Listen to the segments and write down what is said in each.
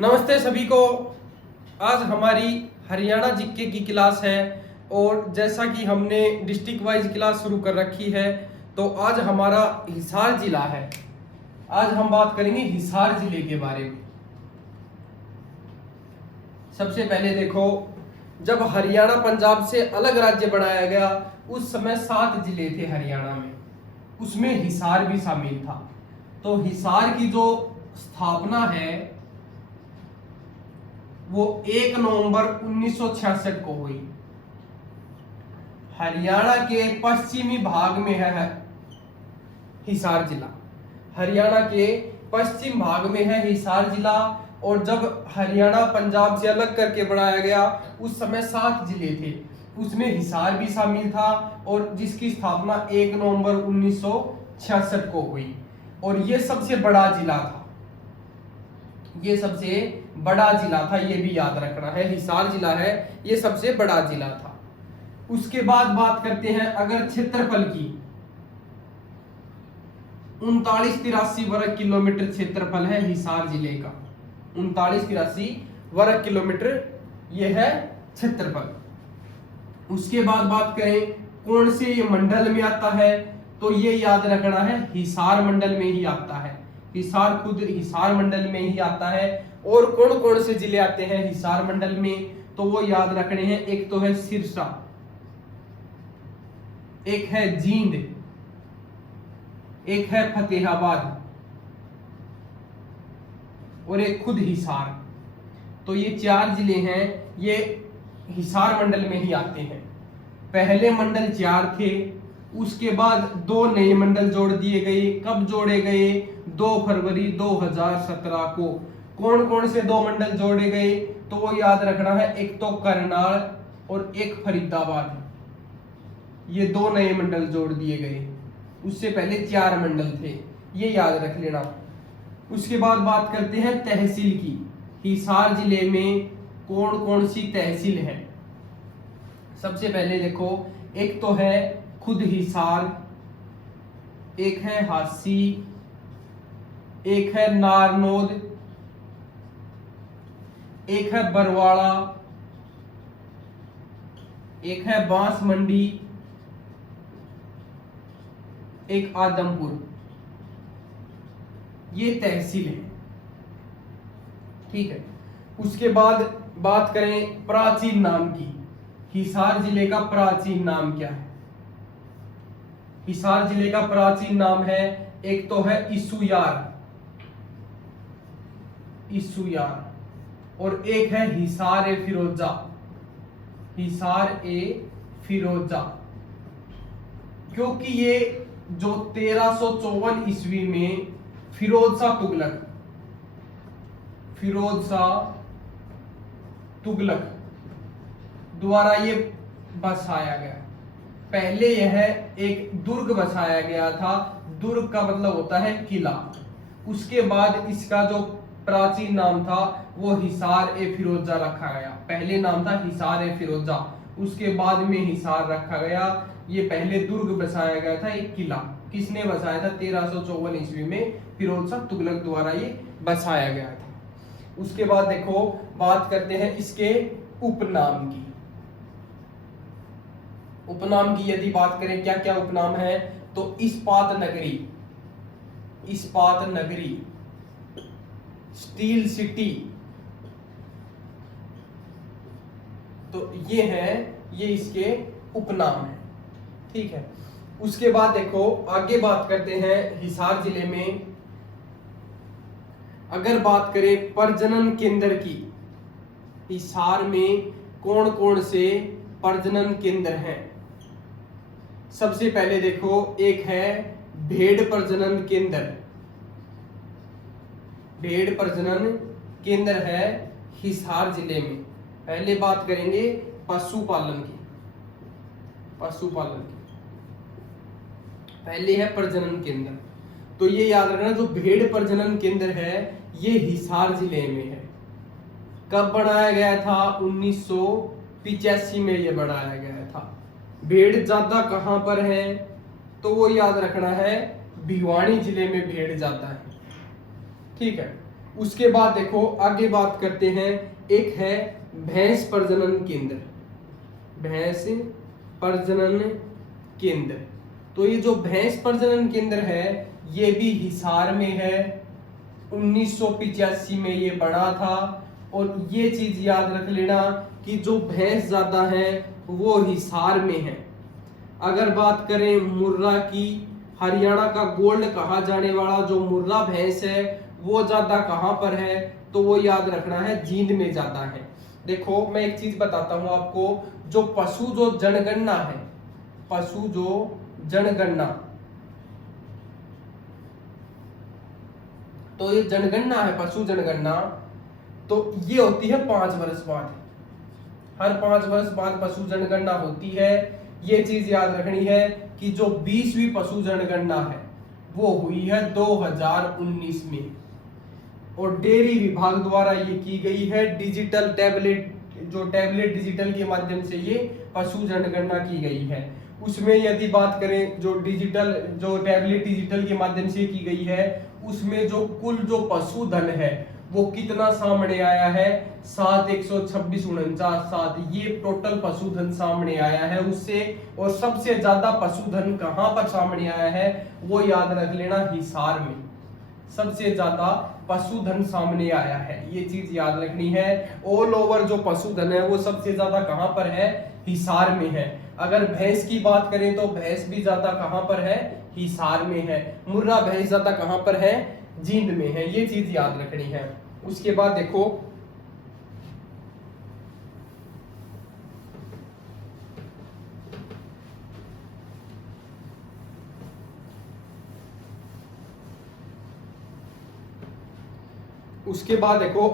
नमस्ते सभी को। आज हमारी हरियाणा जीके की क्लास है और जैसा कि हमने डिस्ट्रिक्ट वाइज क्लास शुरू कर रखी है तो आज हमारा हिसार जिला है। आज हम बात करेंगे हिसार जिले के बारे में। सबसे पहले देखो, जब हरियाणा पंजाब से अलग राज्य बनाया गया उस समय 7 जिले थे हरियाणा में, उसमें हिसार भी शामिल था। तो हिसार की जो स्थापना है वो 1 नवंबर 1966 को हुई। हरियाणा के पश्चिमी भाग में है हिसार जिला। हरियाणा के पश्चिम भाग में है हिसार जिला। और जब हरियाणा पंजाब से अलग करके बनाया गया उस समय 7 जिले थे, उसमें हिसार भी शामिल था और जिसकी स्थापना 1 नवंबर 1966 को हुई। और ये सबसे बड़ा जिला था, ये सबसे बड़ा जिला था, ये भी याद रखना है। हिसार जिला है, ये सबसे बड़ा जिला था। उसके बाद बात करते हैं अगर क्षेत्रफल की, 3983 वर्ग किलोमीटर क्षेत्रफल है हिसार जिले का। 3983 वर्ग किलोमीटर ये है क्षेत्रफल। उसके बाद बात करें कौन से ये मंडल में आता है, तो ये याद रखना है हिसार मंडल में ही आता है। हिसार खुद हिसार मंडल में ही आता है। और कौन कौन से जिले आते हैं हिसार मंडल में, तो वो याद रखने हैं। एक तो है सिरसा, एक है जींद, एक है फतेहाबाद और एक खुद हिसार। तो ये 4 जिले हैं, ये हिसार मंडल में ही आते हैं। पहले मंडल 4 थे, उसके बाद 2 नए मंडल जोड़ दिए गए। कब जोड़े गए? 2 फरवरी 2017 को। कौन कौन से 2 मंडल जोड़े गए, तो वो याद रखना है। एक तो करनाल और एक फरीदाबाद, ये 2 नए मंडल जोड़ दिए गए। उससे पहले 4 मंडल थे, ये याद रख लेना। उसके बाद बात करते हैं तहसील की। हिसार जिले में कौन कौन सी तहसील है? सबसे पहले देखो, एक तो है खुद हिसार, एक है हासी, एक है नारनौद, एक है बरवाड़ा, एक है बांस मंडी, एक आदमपुर। ये तहसील है, ठीक है। उसके बाद बात करें प्राचीन नाम की। हिसार जिले का प्राचीन नाम क्या है? हिसार जिले का प्राचीन नाम है, एक तो है इसुयार, इसुयार, और एक है हिसार ए फिरोजा, हिसार ए फिरोजा। क्योंकि ये जो 1354 ईस्वी में फिरोज शाह तुगलक, फिरोज शाह तुगलक द्वारा ये बसाया गया। पहले यह एक दुर्ग बसाया गया था। दुर्ग का मतलब होता है किला। उसके बाद इसका जो प्राचीन नाम था वो हिसार ए फिरोजा रखा गया। पहले नाम था हिसार ए फिरोजा, उसके बाद में हिसार रखा गया। ये पहले दुर्ग बसाया गया था, एक किला। किसने बसाया था? 1354 ईस्वी में फिरोज शाह तुगलक द्वारा ये बसाया गया था। उसके बाद देखो, बात करते हैं इसके उपनाम की। उपनाम की यदि बात करें क्या क्या उपनाम है, तो इस्पात नगरी, इस्पात नगरी, स्टील सिटी, तो ये है, ये इसके उपनाम है, ठीक है। उसके बाद देखो आगे बात करते हैं हिसार जिले में। अगर बात करें प्रजनन केंद्र की, हिसार में कौन कौन से प्रजनन केंद्र हैं? सबसे पहले देखो, एक है भेड़ प्रजनन केंद्र, भेड़ प्रजनन केंद्र है हिसार जिले में। पहले बात करेंगे पशुपालन की, पशुपालन की पहले है प्रजनन केंद्र। तो ये याद रखना, जो भेड़ प्रजनन केंद्र है ये हिसार जिले में है। कब बनाया गया था? 1985 में ये बनाया गया था। भेड़ ज्यादा कहां पर है, तो वो याद रखना है भिवानी जिले में भेड़ ज्यादा है, ठीक है। उसके बाद देखो आगे बात करते हैं, एक है भैंस प्रजनन केंद्र, भैंस प्रजनन केंद्र। तो ये जो भैंस प्रजनन केंद्र है ये भी हिसार में है, 1985 में ये बना था। और ये चीज याद रख लेना कि जो भैंस ज्यादा है वो हिसार में है। अगर बात करें मुर्रा की, हरियाणा का गोल्ड कहा जाने वाला जो मुर्रा भैंस है वो ज्यादा कहां पर है, तो वो याद रखना है जींद में ज्यादा है। देखो मैं एक चीज बताता हूं आपको, जो पशु जो जनगणना है, पशु जो जनगणना, तो ये जनगणना है पशु जनगणना, तो ये होती है 5 वर्ष बाद, हर 5 वर्ष बाद पशु जनगणना होती है। ये चीज याद रखनी है कि जो 20वीं पशु जनगणना है वो हुई है 2019 में, और डेयरी विभाग द्वारा ये की गई है डिजिटल टैबलेट, जो टैबलेट डिजिटल के माध्यम से ये पशु जनगणना की गई है। उसमें यदि बात करें जो डिजिटल, जो टैबलेट डिजिटल के माध्यम से की गई है, उसमें जो कुल जो पशुधन है वो कितना सामने आया है, 7 ये टोटल पशुधन सामने आया है उससे। और सबसे ज्यादा पशुधन कहां पर सामने आया है वो याद रख लेना, हिसार में सबसे ज्यादा पशुधन सामने आया है, ये चीज याद रखनी है। ऑल ओवर जो पशुधन है वो सबसे ज्यादा कहां पर है, हिसार में है। अगर भैंस की बात करें तो भैंस भी ज्यादा कहां पर है, हिसार में है। मुर्रा भैंस ज्यादा कहां पर है, जींद में है, ये चीज याद रखनी है। उसके बाद देखो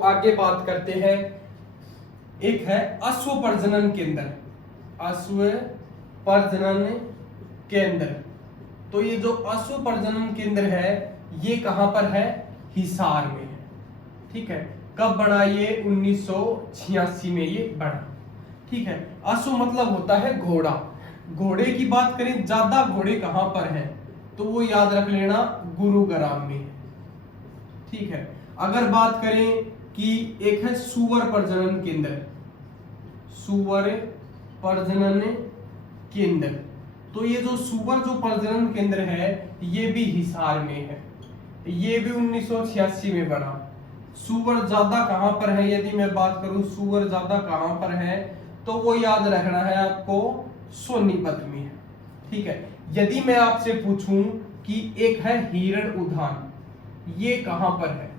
आगे बात करते हैं, एक है अश्व प्रजनन केंद्र, अश्व प्रजनन केंद्र। तो ये जो अश्व प्रजनन केंद्र है ये कहां पर है, हिसार में है। ठीक है, कब बना ये, 1986 में ये बना। ठीक है, अश्व मतलब होता है घोड़ा। घोड़े की बात करें, ज्यादा घोड़े कहां पर हैं, तो वो याद रख लेना गुरुग्राम में। ठीक है, अगर बात करें कि एक है सुअर प्रजनन केंद्र, सुअर प्रजनन केंद्र, तो ये जो सुअर जो प्रजनन केंद्र है ये भी हिसार में है, ये भी 1986 में बना। सुअर ज्यादा कहां पर है, यदि मैं बात करूं सुअर ज्यादा कहां पर है, तो वो याद रखना है आपको, सोनीपत में है। ठीक है, यदि मैं आपसे पूछूं कि एक है हिरण उद्यान, ये कहां पर है,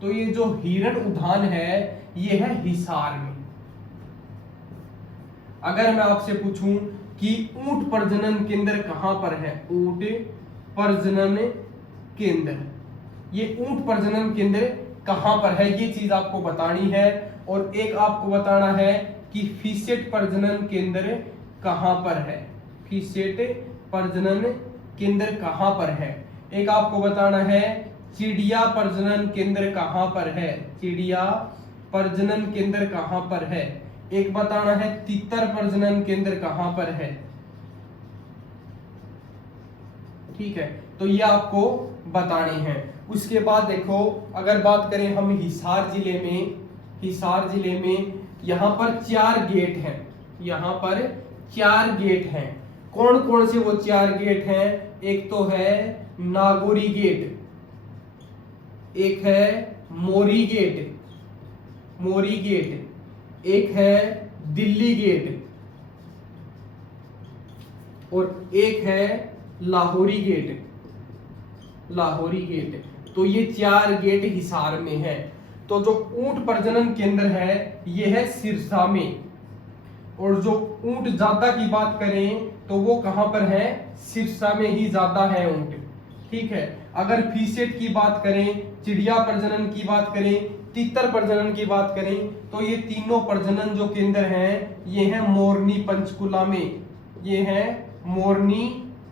तो ये जो हिरण उद्यान है ये है हिसार में। अगर मैं आपसे पूछूं कि ऊंट प्रजनन केंद्र कहां पर है, ऊंट प्रजनन केंद्र, ये ऊंट प्रजनन केंद्र कहां पर है, ये चीज आपको बतानी है। और एक आपको बताना है कि फिशेट प्रजनन केंद्र कहां पर है, फिशेट प्रजनन केंद्र कहां पर है। एक आपको बताना है चिड़िया प्रजनन केंद्र कहां पर है, चिड़िया प्रजनन केंद्र कहां पर है। एक बताना है तितर प्रजनन केंद्र कहां पर है। ठीक है, तो ये आपको बतानी है। उसके बाद देखो, अगर बात करें हम हिसार जिले में, हिसार जिले में यहाँ पर 4 गेट हैं, यहाँ पर 4 गेट हैं। कौन कौन से वो 4 गेट हैं, एक तो है नागौरी गेट, एक है मोरी गेट, मोरी गेट, एक है दिल्ली गेट, और एक है लाहौरी गेट, लाहौरी गेट। तो ये 4 गेट हिसार में है। तो जो ऊंट प्रजनन केंद्र है ये है सिरसा में, और जो ऊंट ज्यादा की बात करें तो वो कहां पर है, सिरसा में ही ज्यादा है ऊंट। ठीक है, अगर फीसेट की बात करें, चिड़िया प्रजनन की बात करें, तितर प्रजनन की बात करें, तो ये तीनों प्रजनन जो केंद्र हैं ये है मोरनी पंचकुला में, ये है मोरनी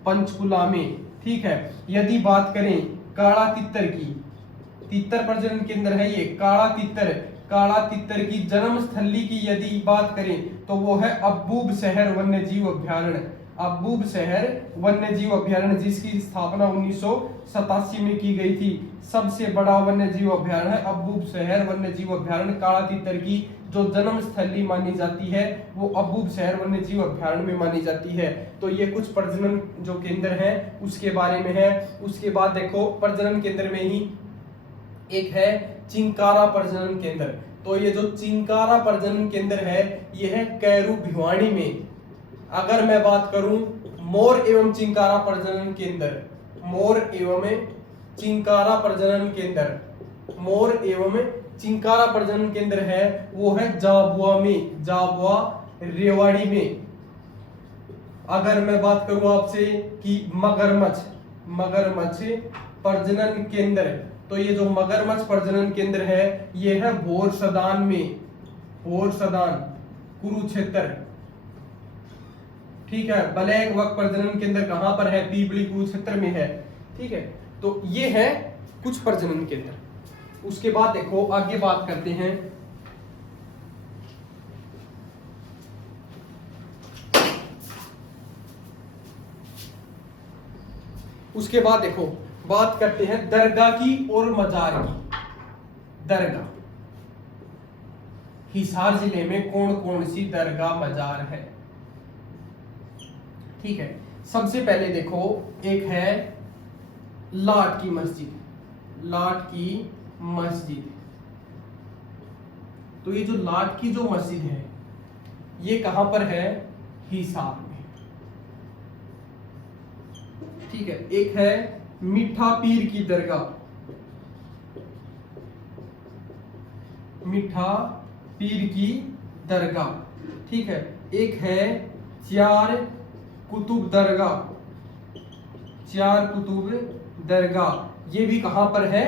पंचकुला में। ठीक है, यदि बात करें काला तितर की, तितर प्रजनन केंद्र है ये काला तितर, काला तितर की जन्म स्थली की यदि बात करें तो वो है अब्बूब शहर वन्य जीव अभ्यारण्य, अब्बूब शहर वन्यजीव अभयारण्य, जिसकी स्थापना 1987 में की गई थी। सबसे बड़ा वन्यजीव अभयारण्य है अब्बूब शहर वन्यजीव अभयारण्य। काला तीतर की जो जन्म स्थली मानी जाती है वो अब्बूब शहर वन्यजीव अभयारण्य में मानी जाती है। तो ये कुछ प्रजनन जो केंद्र है उसके बारे में है। उसके बाद देखो प्रजनन केंद्र में ही एक है चिंकारा प्रजनन केंद्र। तो ये जो चिंकारा प्रजनन केंद्र है ये है कैरू भिवानी में। अगर मैं बात करूं मोर एवं चिंकारा प्रजनन केंद्र, मोर एवं चिंकारा प्रजनन केंद्र, मोर एवं चिंकारा प्रजनन केंद्र है वो है जाबुआ में, जाबुआ रेवाड़ी में। अगर मैं बात करूं आपसे कि मगरमच्छ, मगरमच्छ प्रजनन केंद्र, तो ये जो मगरमच्छ प्रजनन केंद्र है ये है भोर सदान में, भोर सदान कुरुक्षेत्र। ठीक है, ब्लैक बक प्रजनन केंद्र कहां पर है? पीपली कुरुक्षेत्र में है। ठीक है, तो ये है कुछ प्रजनन केंद्र। उसके बाद देखो आगे बात करते हैं उसके बाद देखो बात करते हैं दरगाह की और मजार की। दरगाह, हिसार जिले में कौन कौन सी दरगाह मजार है? ठीक है, सबसे पहले देखो एक है लाट की मस्जिद, लाट की मस्जिद। तो ये जो लाट की जो मस्जिद है ये कहां पर है? हिसार में। ठीक है, एक है मीठा पीर की दरगाह, मीठा पीर की दरगाह। ठीक है, एक है चार कुतुब दरगाह, चार कुतुब दरगाह। ये भी कहां पर है?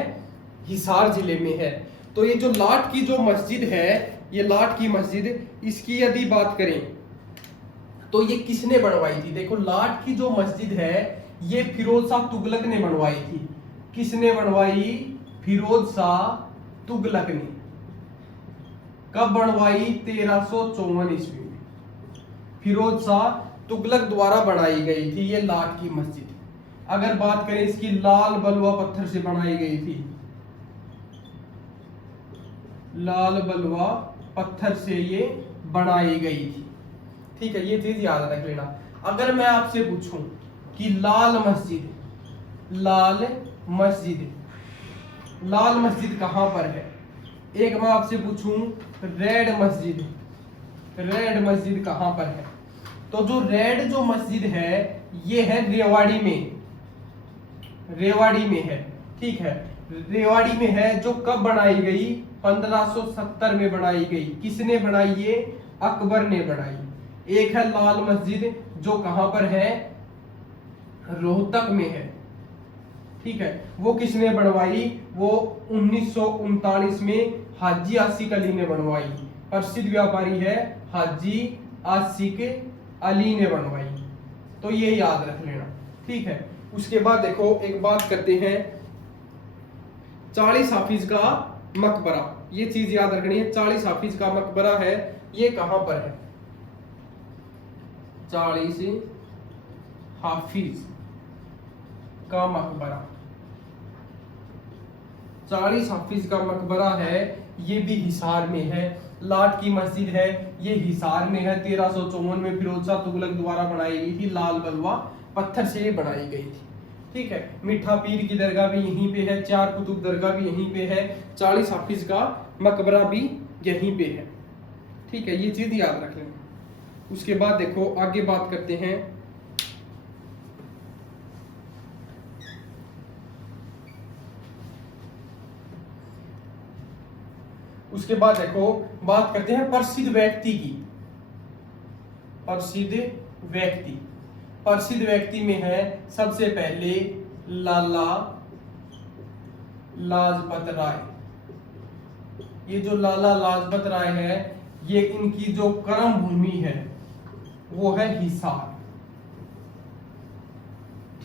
हिसार जिले में है। तो ये जो लाट की जो मस्जिद है, ये लाट की मस्जिद, इसकी यदि बात करें तो ये किसने बनवाई थी? देखो लाट की जो मस्जिद है ये फिरोज शाह तुगलक ने बनवाई थी। किसने बनवाई? फिरोज शाह तुगलक ने। कब बनवाई? 1354 ईस्वी में फिरोज शाह तुगलक द्वारा बनाई गई थी ये लाट की मस्जिद। अगर बात करें इसकी, लाल बलुआ पत्थर से बनाई गई थी, लाल बलुआ पत्थर से ये बनाई गई थी। ठीक है, ये चीज याद रख लेना। अगर मैं आपसे पूछूं कि लाल मस्जिद, लाल मस्जिद, लाल मस्जिद कहां पर है? एक मैं आपसे पूछूं रेड मस्जिद, रेड मस्जिद कहां पर है? तो जो रेड जो मस्जिद है ये है रेवाड़ी में, रेवाड़ी में है। ठीक है, रेवाड़ी में है। जो कब बनाई गई? 1570 में बनाई गई। किसने बनाई? ये अकबर ने बनाई। एक है लाल मस्जिद जो कहां पर है? रोहतक में है। ठीक है, वो किसने बनवाई? वो 1939 में हाजी आसिक अली ने बनवाई। प्रसिद्ध व्यापारी है हाजी आसिक अली ने बनवाई। तो ये याद रख लेना। ठीक है, उसके बाद देखो एक बात करते हैं 40 हाफिज का मकबरा। ये चीज याद रखनी है, 40 हाफिज का मकबरा है ये कहां पर है? 40 हाफिज का मकबरा, 40 हाफिज का मकबरा है ये भी हिसार में है। लाट की मस्जिद है ये हिसार में है। 1354 में फिरोज शाह तुगलक द्वारा बनाई गई थी, लाल बलुआ पत्थर से ये बनाई गई थी। ठीक है, मीठा पीर की दरगाह भी यहीं पे है, चार कुतुब दरगाह भी यहीं पे है, 40 हाफिज का मकबरा भी यहीं पे है। ठीक है, ये चीज याद रख लेना। उसके बाद देखो आगे बात करते हैं उसके बाद देखो बात करते हैं प्रसिद्ध व्यक्ति की। प्रसिद्ध व्यक्ति, प्रसिद्ध व्यक्ति में है सबसे पहले लाला लाजपत राय। ये जो लाला लाजपत राय है ये इनकी जो कर्म भूमि है वो है हिसार।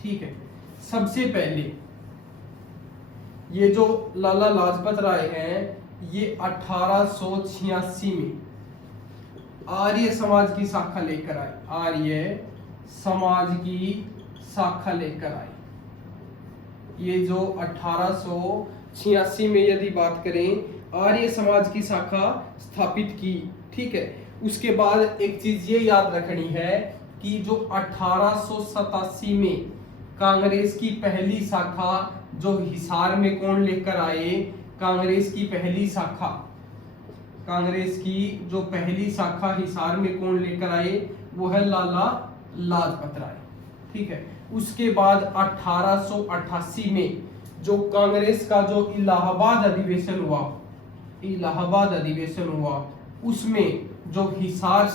ठीक है, सबसे पहले ये जो लाला लाजपत राय हैं ये 1886 में आर्य समाज की शाखा लेकर आए। आर्य समाज की शाखा लेकर आए। ये जो 1886 में यदि बात करें आर्य समाज की शाखा स्थापित की, ठीक है। उसके बाद एक चीज ये याद रखनी है कि जो 1887 में कांग्रेस की पहली शाखा जो हिसार में कौन लेकर आए, कांग्रेस की पहली शाखा, कांग्रेस की जो पहली शाखा हिसार में कौन लेकर आए, वो है लाला लाजपत राय, ठीक है। उसके बाद 1888 में जो कांग्रेस का जो इलाहाबाद अधिवेशन हुआ, इलाहाबाद अधिवेशन हुआ, उसमें जो हिसार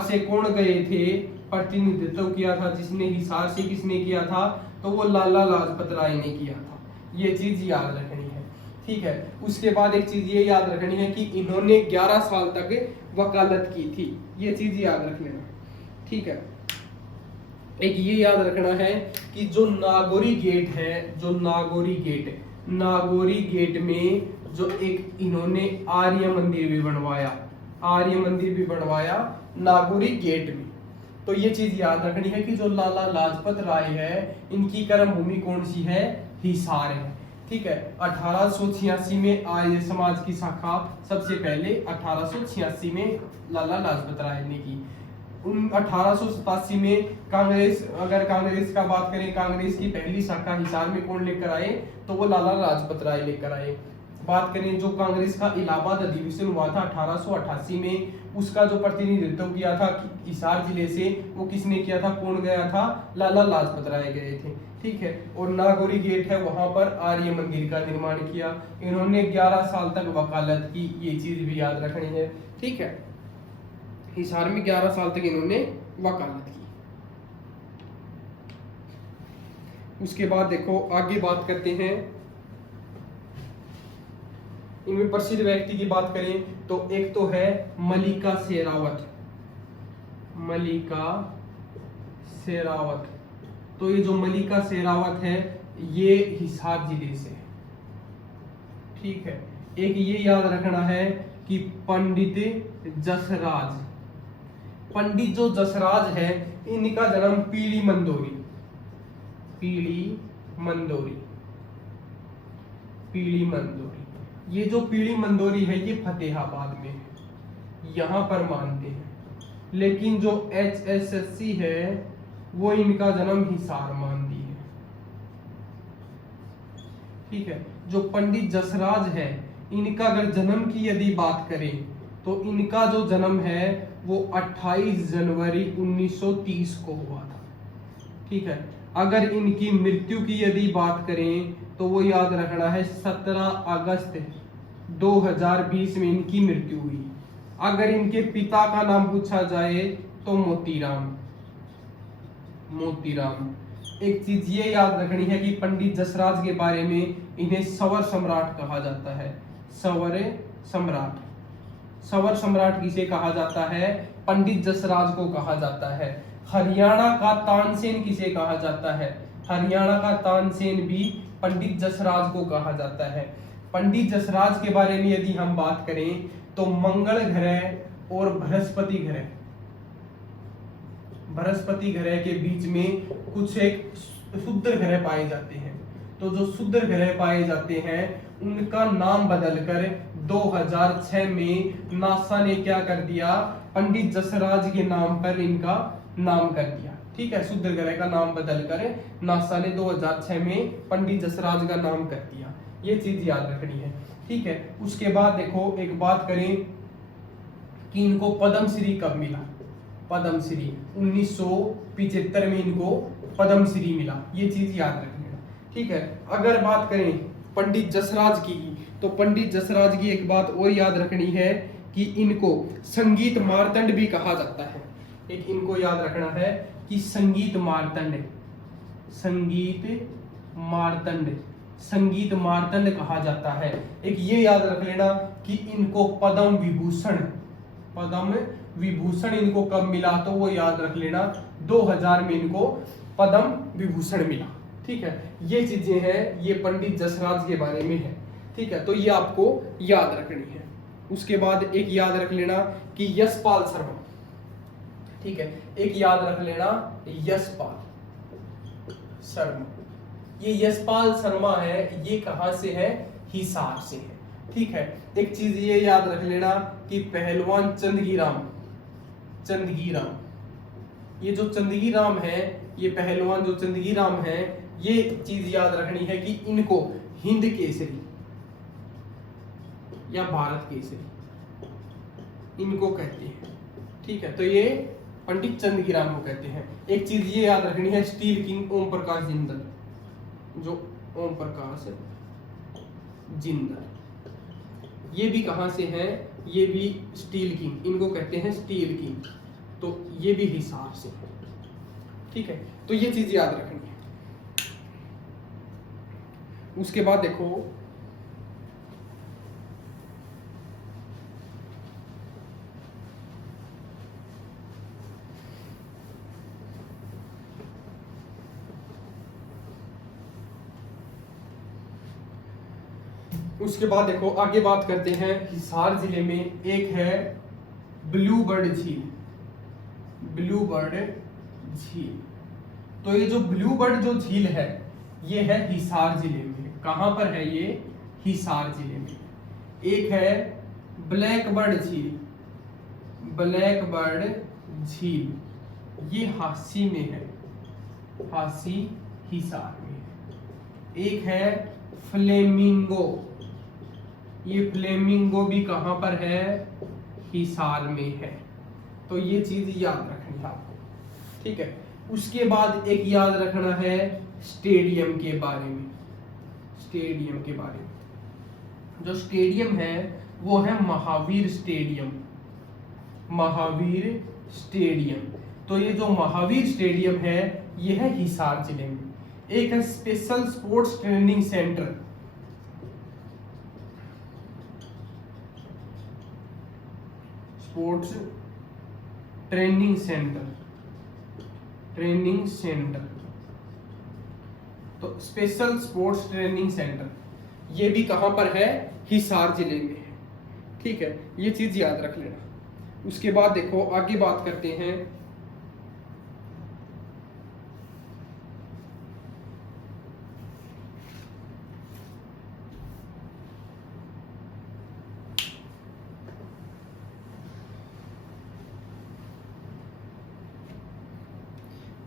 से कौन गए थे, प्रतिनिधित्व किया था जिसने, हिसार से किसने किया था, तो वो लाला लाजपत राय ने किया था। ये चीज याद रखनी है, ठीक है। उसके बाद एक चीज ये याद रखनी है कि इन्होंने 11 साल तक वकालत की थी, ये चीज याद रख लेना, ठीक है। एक ये याद रखना है कि जो नागौरी गेट है, जो नागौरी गेट में जो एक इन्होंने आर्य मंदिर भी बनवाया, आर्य मंदिर भी बनवाया नागौरी गेट में। तो ये चीज याद रखनी है कि जो लाला लाजपत राय है, इनकी कर्म भूमि कौन सी है, हिसार है, ठीक है। 1886 में आर्य समाज की शाखा सबसे पहले 1886 में लाला लाजपत राय ने की। 1887 में कांग्रेस, अगर कांग्रेस का बात करें, कांग्रेस की पहली शाखा हिसार में कौन लेकर आए, तो वो लाला लाजपत राय लेकर आए। बात करें जो कांग्रेस का इलाहाबाद अधिवेशन हुआ था 1888 में, उसका जो प्रतिनिधित्व किया था हिसार जिले से, वो किसने किया था, कौन गया था, लाला लाजपत राय गए थे, ठीक है। और नागौरी गेट है, वहां पर आर्य मंदिर का निर्माण किया। इन्होंने 11 साल तक वकालत की, ये चीज भी याद रखनी है, ठीक है। हिसार में 11 साल तक इन्होंने वकालत की। उसके बाद देखो आगे बात करते हैं, इनमें प्रसिद्ध व्यक्ति की बात करें तो एक तो है मल्लिका शेरावत, मल्लिका शेरावत। तो ये जो मल्लिका शेरावत है, ये हिसार जिले से, ठीक है। एक ये याद रखना है कि पंडित जसराज, पंडित जो जसराज है, इनका जन्म पीली मंदोरी, पीली मंदोरी, पीली मंदोरी। ये जो पीली मंदोरी है, ये फतेहाबाद में है, यहां पर मानते हैं। लेकिन जो HSSC है, वो इनका जन्म हिसार मानती है, ठीक है। जो पंडित जसराज है, इनका अगर जन्म की यदि बात करें तो इनका जो जन्म है वो 28 जनवरी 1930 को हुआ था, ठीक है। अगर इनकी मृत्यु की यदि बात करें तो वो याद रखना है 17 अगस्त 2020 में इनकी मृत्यु हुई। अगर इनके पिता का नाम पूछा जाए तो मोतीराम, मोतीराम। एक चीज ये याद रखनी है कि पंडित जसराज के बारे में इन्हें सवर सम्राट कहा जाता है, सवर सम्राट। सवर सम्राट किसे कहा जाता है, पंडित जसराज को कहा जाता है। हरियाणा का तानसेन किसे कहा जाता है, हरियाणा का तानसेन भी पंडित जसराज को कहा जाता है। पंडित जसराज के बारे में यदि हम बात करें तो मंगल ग्रह और बृहस्पति ग्रह, बृहस्पति ग्रह के बीच में कुछ एक शुद्ध ग्रह पाए जाते हैं। तो जो शुद्ध ग्रह पाए जाते हैं उनका नाम बदलकर 2006 में नासा ने क्या कर दिया, पंडित जसराज के नाम पर इनका नाम कर दिया, ठीक है। शुद्ध ग्रह का नाम बदलकर नासा ने 2006 में पंडित जसराज का नाम कर दिया, ये चीज याद रखनी है, ठीक है। उसके बाद देखो एक बात करें कि इनको पद्मश्री कब मिला, पद्मश्री 1975 में इनको पद्मश्री मिला, ये चीज याद रखनी है, ठीक है। अगर बात करें पंडित जसराज की, तो पंडित जसराज की एक बात और याद रखनी है कि इनको संगीत मार्तंड भी कहा जाता है। एक इनको याद रखना है कि संगीत मार्तंड, संगीत मार्तंड, संगीत मार्तंड कहा जाता है। एक ये याद रख लेना कि इनको पद्म विभूषण, पद्म विभूषण इनको कब मिला, तो वो याद रख लेना 2000 में इनको पद्म विभूषण मिला, ठीक है। ये चीजें हैं, ये पंडित जसराज के बारे में है, ठीक है। तो ये आपको याद रखनी है। उसके बाद एक याद रख लेना कि यशपाल शर्मा, ठीक है। एक याद रख लेना, यशपाल शर्मा। ये यशपाल शर्मा है, ये कहां से है? हिसार से है। ठीक है। एक चीज ये याद रख लेना कि पहलवान चंदगीराम, ये जो चंदगीराम है, ये पहलवान जो चंदगीराम है, ये चीज याद रखनी है कि इनको हिंद केसरी या भारत केसरी इनको कहते हैं। ठीक है, तो ये पंडित चंदगीराम को कहते हैं। एक चीज ये याद रखनी है, स्टील किंग ओम प्रकाश जिंदल, जो ओम प्रकाश जिंदल, ये भी कहां से हैं? ये भी स्टील किंग, इनको कहते हैं स्टील किंग, तो ये भी हिसार से है। ठीक है, तो ये चीज याद रखनी है। उसके बाद देखो, उसके बाद देखो आगे बात करते हैं। हिसार जिले में एक है ब्लू बर्ड झील, ब्लू बर्ड झील। तो ये जो ब्लू बर्ड जो झील है, ये है हिसार जिले में। कहां पर है ये? हिसार जिले में। एक है ब्लैक बर्ड झील, ब्लैक बर्ड झील, ये हांसी में है, हांसी हिसार में है। एक है फ्लेमिंगो, ये फ्लेमिंगो भी कहां पर है? हिसार में है। तो ये चीज याद रखनी है आपको। ठीक है। उसके बाद एक याद रखना है स्टेडियम के बारे में, स्टेडियम के बारे में। जो स्टेडियम है वो है महावीर स्टेडियम, महावीर स्टेडियम। तो ये जो महावीर स्टेडियम है, ये है हिसार जिले में। एक है special sports training centre, sports training centre, training centre. तो स्पेशल स्पोर्ट्स ट्रेनिंग सेंटर, ये भी कहां पर है? हिसार जिले में है। ठीक है, ये चीज याद रख लेना। उसके बाद देखो आगे बात करते हैं।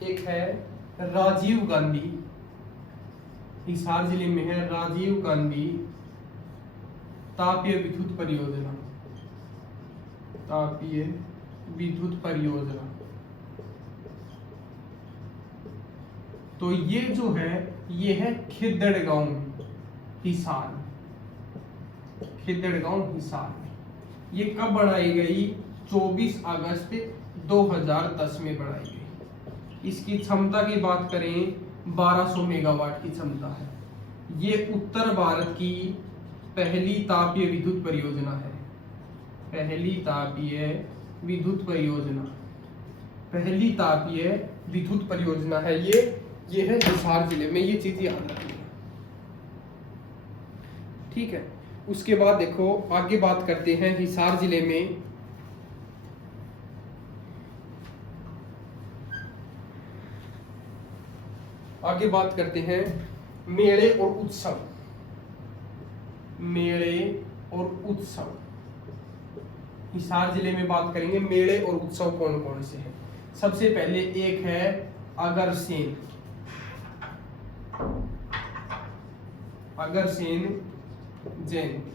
एक है राजीव गांधी, हिसार जिले में है राजीव गांधी तापीय विद्युत परियोजना, तापीय विद्युत परियोजना। तो ये जो है, ये है खिद्दड़गांव हिसार, खिद्दड़गांव हिसार में। ये कब बनाई गई? 24 अगस्त 2010 में बनाई गई। इसकी क्षमता की बात करें, 1200 मेगावाट की क्षमता है। ये उत्तर भारत की पहली तापीय विद्युत परियोजना है, पहली तापीय विद्युत परियोजना, पहली तापीय विद्युत परियोजना है ये है हिसार जिले में। ये चीज याद रखिए। ठीक है। उसके बाद देखो आगे बात करते हैं। हिसार जिले में आगे बात करते हैं मेले और उत्सव, मेले और उत्सव। हिसार जिले में बात करेंगे मेले और उत्सव कौन कौन से हैं। सबसे पहले एक है अगरसेन, अगरसेन जयंती।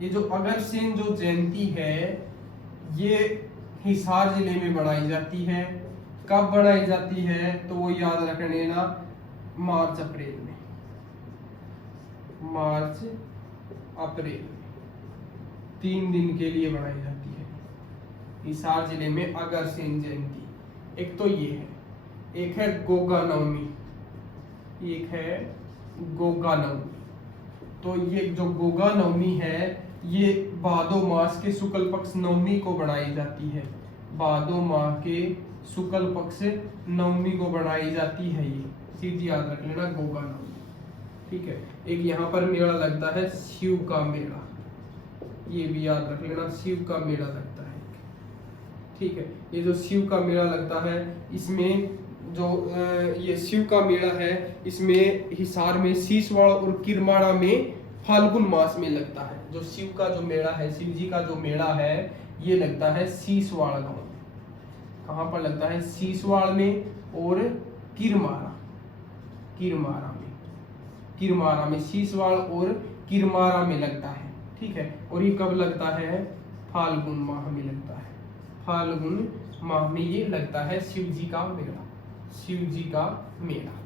ये जो अगरसेन जो जयंती है, ये हिसार जिले में मनाई जाती है। कब बनाई जाती है? तो वो याद रख लेना, मार्च अप्रैल में, मार्च अप्रैल में 3 दिन के लिए बनाई जाती है हिसार जिले में अगरसेन जयंती। एक तो ये है, एक है गोगा नवमी, एक है गोगा नवमी। तो ये जो गोगा नवमी है, ये भादो मास के शुक्ल पक्ष नवमी को बनाई जाती है, भादो माह के शुक्ल पक्ष नवमी को बनाई जाती है। ये चीज याद रख लेना, गोगा नवमी। ठीक है। एक यहाँ पर मेला लगता है शिव का मेला, ये भी याद रख लेना, शिव का मेला लगता है। ठीक है। ये जो शिव का मेला लगता है, इसमें जो ये शिव का मेला है, इसमें हिसार में सीसवाड़ और किरमाड़ा में फाल्गुन मास में लगता है। जो शिव का जो मेला है, शिव जी का जो मेला है, ये लगता है सीसवाड़ गांव में। कहाँ पर लगता है? सीसवाड़ में और किरमारा, किरमारा में, किरमारा में, सीसवाड़ और किरमारा में लगता है, ठीक है। और ये कब लगता है? फाल्गुन माह में लगता है, फाल्गुन माह में ये लगता है शिव जी का मेला, शिव जी का मेला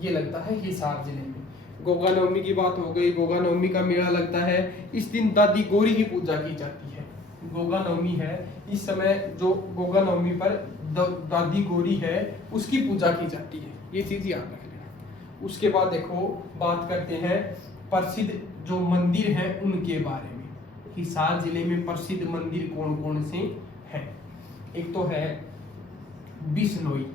ये लगता है हिसार जिले में। गोगा नवमी की बात हो गई, गोगा नवमी का मेला लगता है। इस दिन दादी गौरी की पूजा की जाती है। गोगा नवमी है, इस समय जो गोगा नवमी पर दादी गौरी है उसकी पूजा की जाती है, ये चीज याद रख लेना। उसके बाद देखो बात करते हैं प्रसिद्ध जो मंदिर हैं उनके बारे में। हिसार जिले में प्रसिद्ध मंदिर कौन कौन से हैं? एक तो है बिश्नोई,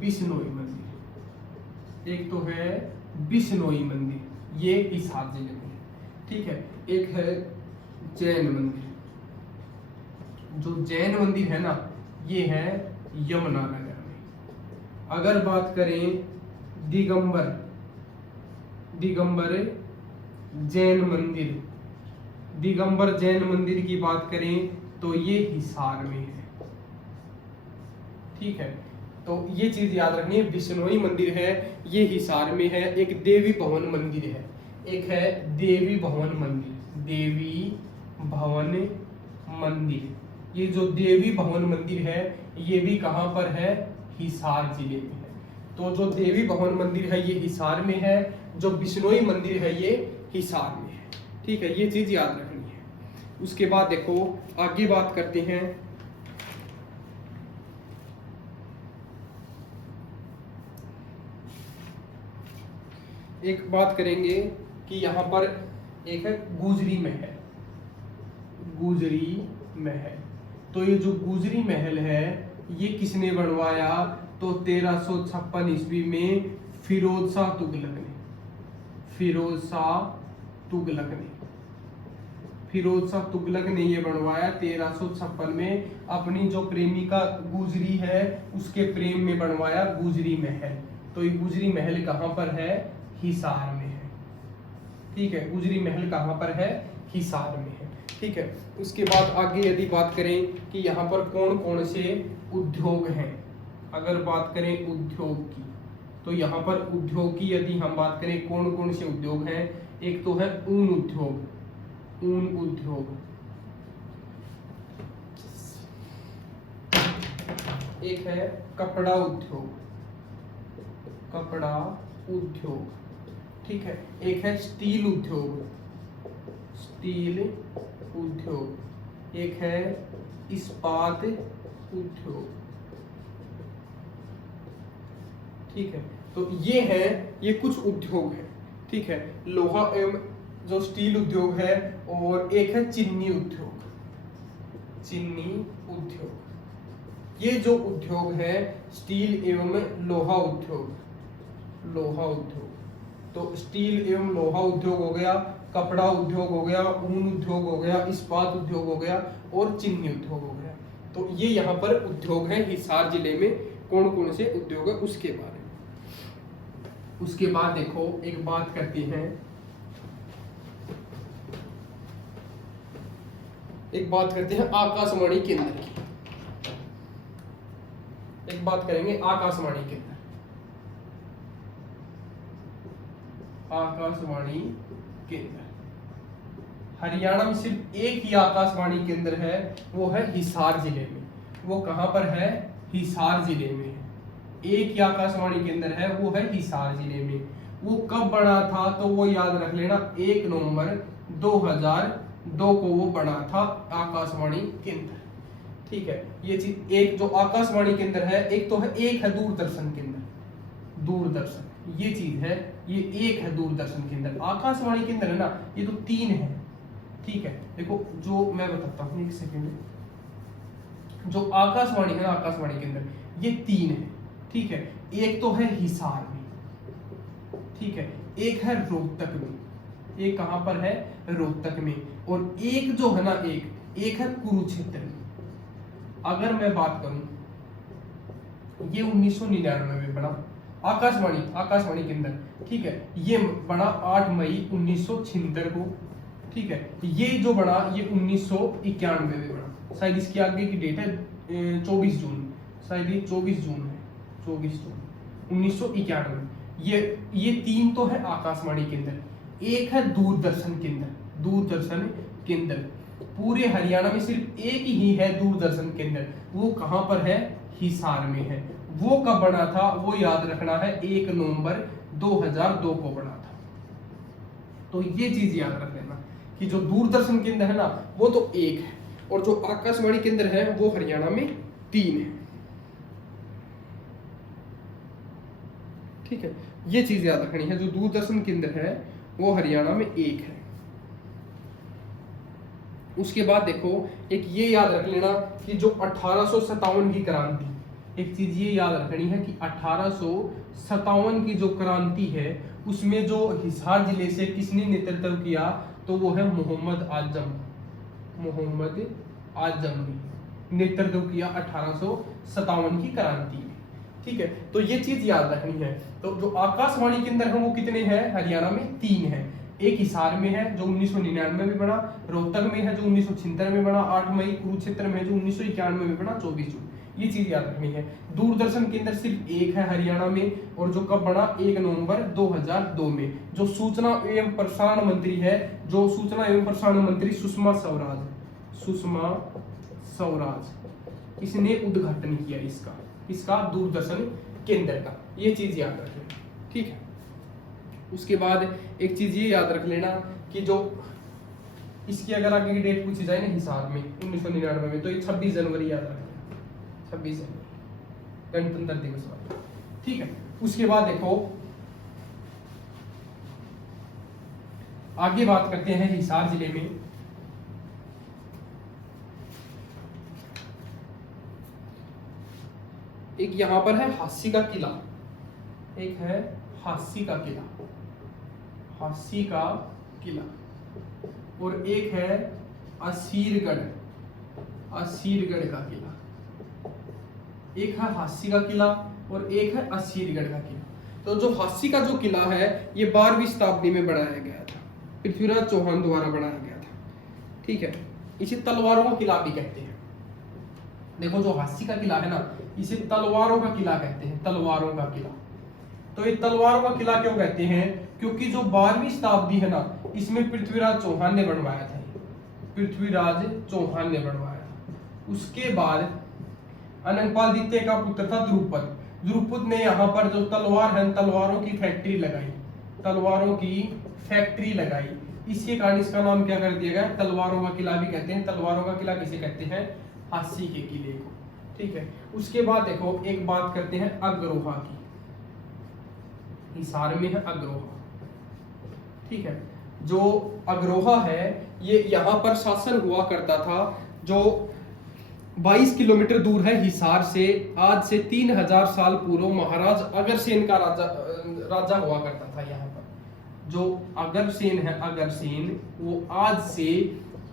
बिश्नोई मंदिर, एक तो है बिश्नोई मंदिर, ये हिसार जिले में, ठीक है। एक है जैन मंदिर, जो जैन मंदिर है ना, ये है यमुनानगर में। अगर बात करें दिगंबर, दिगंबर जैन मंदिर, दिगंबर जैन मंदिर की बात करें तो ये हिसार में है, ठीक है। तो ये चीज याद रखनी है, बिश्नोई मंदिर है ये हिसार में है। एक देवी भवन मंदिर है, एक है देवी भवन मंदिर, देवी भवन मंदिर। ये जो देवी भवन मंदिर है ये भी कहां पर है? हिसार जिले में है। तो जो देवी भवन मंदिर है ये हिसार में है, जो बिश्नोई मंदिर है ये हिसार में है, ठीक है। ये चीज याद रखनी है। उसके बाद देखो आगे बात करते हैं, एक बात करेंगे कि यहाँ पर एक है गुजरी महल, गुजरी महल। तो ये जो गुजरी महल है ये किसने बनवाया? तो 1356 ईस्वी में फिरोज शाह तुगलक ने, फिरोज शाह तुगलक ने, फिरोज शाह तुगलक ने ये बनवाया 1356 में। अपनी जो प्रेमिका गुजरी है उसके प्रेम में बनवाया गुजरी महल। तो ये गुजरी महल कहाँ पर है? हिसार में है, ठीक है। गुजरी महल कहाँ पर है? हिसार में है, ठीक है। उसके बाद आगे यदि बात करें कि यहाँ पर कौन कौन से उद्योग हैं, अगर बात करें उद्योग की, तो यहाँ पर उद्योग की यदि हम बात करें कौन कौन से उद्योग हैं, एक तो है ऊन उद्योग, ऊन उद्योग, एक है कपड़ा उद्योग, कपड़ा उद्योग, ठीक है। एक है स्टील उद्योग, स्टील उद्योग, एक है इस्पात उद्योग, ठीक है। तो ये है, ये कुछ उद्योग है, ठीक है। लोहा एवं जो स्टील उद्योग है, और एक है चीनी उद्योग, चीनी उद्योग। ये जो उद्योग है स्टील एवं लोहा उद्योग, लोहा उद्योग, तो स्टील एवं लोहा उद्योग हो गया, कपड़ा उद्योग हो गया, ऊन उद्योग हो गया, इस्पात उद्योग हो गया और चीनी उद्योग हो गया। तो ये यहाँ पर उद्योग है हिसार जिले में। कौन कौन से उद्योग है उसके बारे में। उसके बाद देखो एक बात करते हैं, एक बात करते हैं आकाशवाणी केंद्र की, एक बात करेंगे आकाशवाणी केंद्र। आकाशवाणी केंद्र हरियाणा में सिर्फ एक ही आकाशवाणी केंद्र है, वो है हिसार जिले में। वो कहां पर है? हिसार जिले में है। एक ही आकाशवाणी केंद्र है, वो है हिसार जिले में। वो कब बना था? तो वो याद रख लेना, 1 नवंबर 2002 को वो बना था आकाशवाणी केंद्र, ठीक है। ये चीज, एक जो आकाशवाणी केंद्र है, एक तो है, एक है दूरदर्शन केंद्र, दूरदर्शन, ये चीज है, ये एक है दूरदर्शन केंद्र। आकाशवाणी केंद्र है ना, ये तो 3 है, ठीक है। देखो जो मैं बताता हूँ, एक सेकेंड, जो आकाशवाणी है ना, आकाशवाणी केंद्र, ये 3 है, ठीक है। एक तो है हिसार में, ठीक है, एक है रोहतक में, एक कहां पर है? रोहतक में, और एक जो है ना, एक एक है कुरुक्षेत्र में। अगर मैं बात करूं, ये 1999 में बना, आकाशवाणी केंद्र, ठीक है। ये बना 8 मई 1976 को, ठीक है। ये जो बना ये 1991 में बना, शायद इसकी आगे की डेट है 24 जून, शायद ये 24 जून है, 24 जून 1991। ये 3 तो है आकाशवाणी केंद्र, एक है दूरदर्शन केंद्र। दूरदर्शन केंद्र पूरे हरियाणा में सिर्फ एक ही है दूरदर्शन केंद्र, वो कहां पर है? हिसार में है। वो कब बना था वो याद रखना है, 1 नवंबर 2002 को बना था। तो ये चीज याद रख लेना कि जो दूरदर्शन केंद्र है ना वो तो एक है, और जो आकाशवाणी केंद्र है वो हरियाणा में 3 है, ठीक है। ये चीज याद रखनी है, जो दूरदर्शन केंद्र है वो हरियाणा में 1 है। उसके बाद देखो एक ये याद रख लेना कि जो 1857 की क्रांति, एक चीज ये याद रखनी है कि 1857 की जो क्रांति है उसमें जो हिसार जिले से किसने नेतृत्व किया, तो वो है मोहम्मद आजम। मोहम्मद आजम ने नेतृत्व किया 1857 की क्रांति में, ठीक है। तो ये चीज याद रखनी है। तो जो आकाशवाणी केंद्र है वो कितने हैं? हरियाणा में 3 है। एक हिसार में है जो 1999 में बना, रोहतक में है जो 1976 में बना 8 मई, कुरुक्षेत्र में है जो 1991 में बना 24 जून। ये चीज याद रखनी है। दूरदर्शन केंद्र सिर्फ एक है हरियाणा में, और जो कब बना? 1 नवंबर 2002 में। जो सूचना एवं प्रसारण मंत्री है, जो सूचना एवं प्रसारण मंत्री सुषमा स्वराज, इसने उद्घाटन किया इसका दूरदर्शन केंद्र का। ये चीज याद रखें, ठीक है। उसके बाद एक चीज ये याद रख लेना कि जो इसकी अगर आगे की डेट पूछी जाए ना हिसार में 1999 में, तो ये 26 जनवरी याद रखना, 26 जनवरी गणतंत्र दिवस वाला, ठीक है। उसके बाद देखो आगे बात करते हैं हिसार जिले में। एक यहां पर है हास्सी का किला, एक है हास्सी का किला, हास्सी का किला, और एक है असीरगढ़ का किला। एक है हास्सी का किला और एक है असीरगढ़ का किला। तो जो हास्सी का जो किला है ये 12वीं शताब्दी में बनाया गया था, पृथ्वीराज चौहान द्वारा बनाया गया था, ठीक है। इसे तलवारों का किला भी कहते हैं। देखो जो हास्सी का किला है ना, इसे तलवारों का किला कहते हैं, तलवारों का किला। तो ये तलवारों का किला क्यों कहते हैं? क्योंकि जो 12वीं शताब्दी है ना, इसमें पृथ्वीराज चौहान ने बनवाया था, पृथ्वीराज चौहान ने बनवाया था। उसके बाद अनंगपाल द्वितीय का पुत्र था द्रुपद ने यहाँ पर जो तलवार है, तलवारों की फैक्ट्री लगाई, तलवारों की फैक्ट्री लगाई। इसके कारण इसका नाम क्या कर दिया गया? तलवारों का किला भी कहते हैं। तलवारों का किला किसे कहते हैं? हास्सी के किले को, ठीक है। उसके बाद देखो एक बात करते हैं अग्रोहा की। हिसार में है अग्रोहा, ठीक है। जो अग्रोहा है ये यहाँ पर शासन हुआ करता था, जो 22 किलोमीटर दूर है हिसार से। आज से 3000 साल पूर्व महाराज अगरसेन का राजा हुआ करता था यहाँ पर। जो अगरसेन है, अगरसेन, वो आज से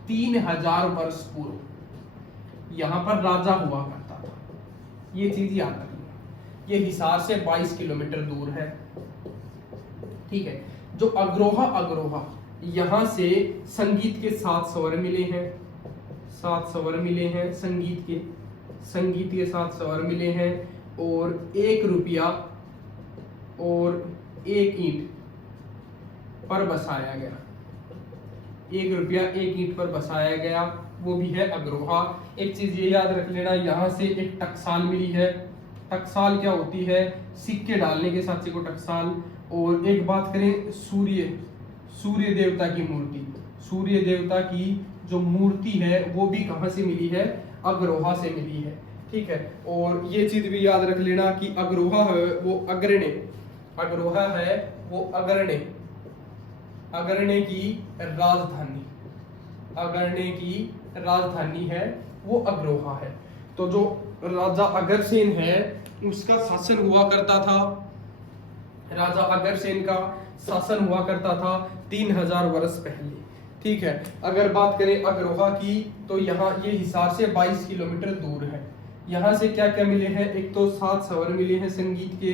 3000 वर्ष पूर्व यहाँ पर राजा हुआ करता था। ये चीज याद रखना। ये हिसार से 22 किलोमीटर दूर है, ठीक है। जो अग्रोहा यहां से संगीत के 7 स्वर मिले हैं, 7 स्वर मिले हैं संगीत के 7 स्वर मिले हैं, और 1 रुपया और 1 ईंट पर बसाया गया, 1 रुपया 1 ईंट पर बसाया गया, वो भी है अग्रोहा। एक चीज ये याद रख लेना, यहाँ से एक टकसाल मिली है। टकसाल क्या होती है? सिक्के डालने के साथ को टकसाल। और एक बात करें सूर्य देवता की मूर्ति, सूर्य देवता की जो मूर्ति है वो भी कहां से मिली है? अग्रोहा से मिली है, ठीक है। और ये चीज भी याद रख लेना कि अग्रोहा है वो अग्रणे, अग्रोहा है वो अग्रणे की राजधानी, अग्रणे की राजधानी है वो अग्रोहा है। तो जो राजा अगरसेन है उसका शासन हुआ करता था, राजा अगरसेन का शासन हुआ करता था 3000 वर्ष पहले, ठीक है। अगर बात करें अग्रोहा की तो यहाँ ये हिसार से 22 किलोमीटर दूर है। यहाँ से क्या क्या मिले हैं, एक तो 7 स्वर मिले हैं संगीत के,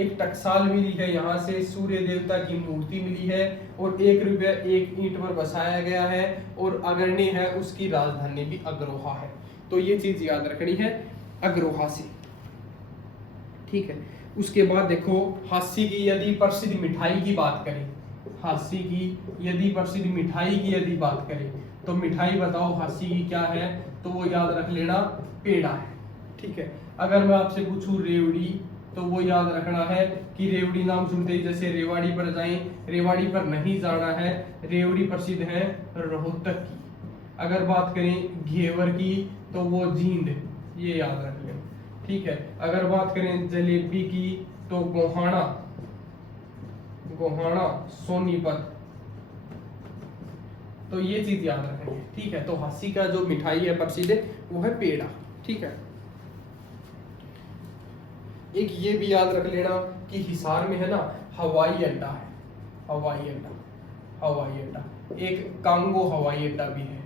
एक टकसाल मिली है, यहाँ से सूर्य देवता की मूर्ति मिली है, और 1 रुपया 1 ईंट पर बसाया गया है, और अगरणी है उसकी राजधानी भी अग्रोहा है। तो ये चीज याद रखनी है अग्रोहा से, ठीक है। उसके बाद देखो हास्य की यदि प्रसिद्ध मिठाई की बात करें, हास्य की यदि प्रसिद्ध मिठाई की यदि बात करें तो मिठाई बताओ हास्य की क्या है, तो वो याद रख लेना पेड़ा है, ठीक है। अगर मैं आपसे पूछूं रेवड़ी, तो वो याद रखना है कि रेवड़ी नाम सुनते ही जैसे रेवाड़ी पर जाएं, रेवाड़ी पर नहीं जाना है, रेवड़ी प्रसिद्ध है रोहतक की। अगर बात करें घेवर की तो वो जींद, ये याद रख लें, ठीक है। अगर बात करें जलेबी की तो गोहाना, गोहाना सोनीपत, तो ये चीज याद रखेंगे, ठीक है। तो हास्य का जो मिठाई है प्रसिद्ध वो है पेड़ा, ठीक है। एक ये भी याद रख लेना कि हिसार में है ना हवाई अड्डा है, हवाई अड्डा, हवाई अड्डा, एक कांगो हवाई अड्डा भी है,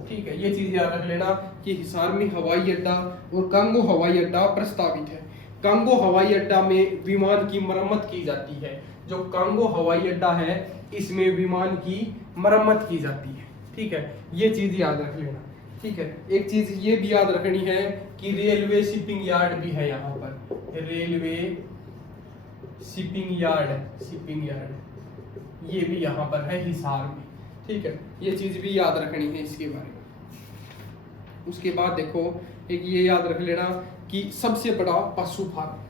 ठीक है। ये चीज याद रख लेना कि हिसार में हवाई अड्डा और कांगो हवाई अड्डा प्रस्तावित है। कांगो हवाई अड्डा में विमान की मरम्मत की जाती है। जो कांगो हवाई अड्डा है इसमें विमान की मरम्मत की जाती है, ठीक है। ये चीज याद रख लेना, ठीक है। एक चीज ये भी याद रखनी है कि रेलवे शिपिंग यार्ड भी है यहाँ पर, railway shipping yard, shipping yard ये भी यहाँ पर है हिसार में, ठीक है। ये चीज भी याद रखनी है इसके बारे में। उसके बाद देखो एक ये याद रख लेना कि सबसे बड़ा पशु फार्म,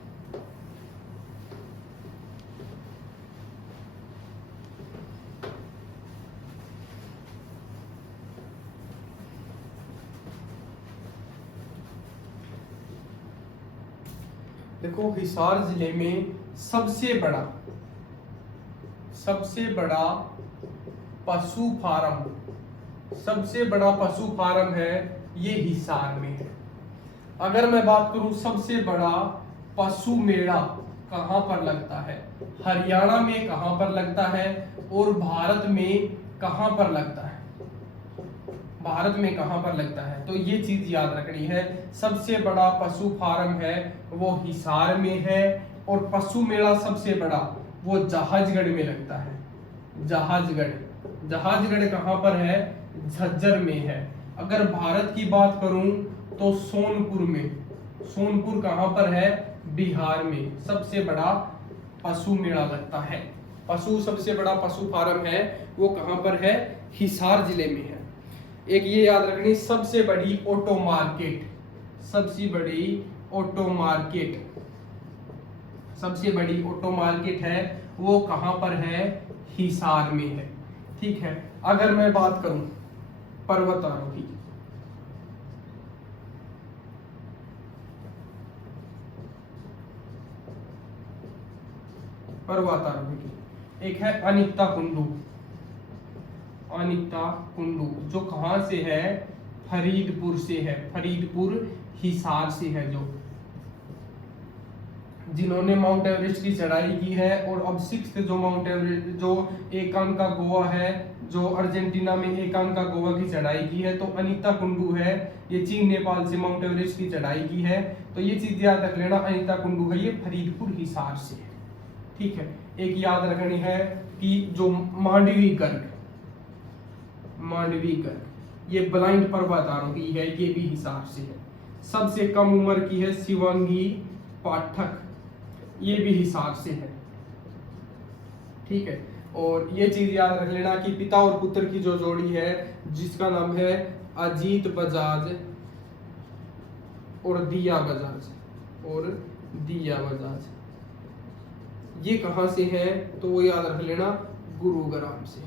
देखो हिसार जिले में सबसे बड़ा पशु फार्म, सबसे बड़ा पशु फार्म है ये हिसार में है। अगर मैं बात करूं सबसे बड़ा पशु मेला कहां पर लगता है, हरियाणा में कहां पर लगता है और भारत में कहां पर लगता है, भारत में कहां पर लगता है, तो ये चीज याद रखनी है। सबसे बड़ा पशु फार्म है वो हिसार में है, और पशु मेला सबसे बड़ा वो जहाजगढ़ में लगता है, जहाजगढ़, जहाजगढ़ कहां पर है, झज्जर में है। अगर भारत की बात करूं तो सोनपुर में, सोनपुर कहां पर है, बिहार में सबसे बड़ा पशु मेला लगता है। पशु सबसे बड़ा पशु फार्म है वो कहां पर है, हिसार जिले में है। एक ये याद रखनी सबसे बड़ी ऑटो मार्केट, सबसे बड़ी ऑटो मार्केट, सबसे बड़ी ऑटो मार्केट है वो कहां पर है, हिसार में है, ठीक है। अगर मैं बात करूं पर्वतारोही, पर्वतारोही की एक है अनिता कुंडू, अनिता कुंडू जो कहां से है, फरीदपुर से है, फरीदपुर हिसार से है, जो जिन्होंने माउंट एवरेस्ट की चढ़ाई की है। और अब 6th जो माउंट एवरेस्ट जो एकांका गोवा है, जो अर्जेंटीना में एकांका गोवा की चढ़ाई की है, तो अनिता कुंडू है, ये चीन नेपाल से माउंट एवरेस्ट की चढ़ाई की है। तो ये चीज याद रख लेना, अनिता कुंडू है ये फरीदपुर हिसार से है, ठीक है। एक याद रखनी है कि जो मांडवी गर्ग, मांडवी गर्ग ये ब्लाइंड पर्वतारोही है, ये भी हिसार से है। सबसे कम उम्र की है शिवांगी पाठक, ये भी हिसार से है, ठीक है। और ये चीज याद रख लेना कि पिता और पुत्र की जो जोड़ी है जिसका नाम है अजीत बजाज और दिया बजाज, और दिया बजाज, ये कहां से है, तो वो याद रख लेना गुरुग्राम से,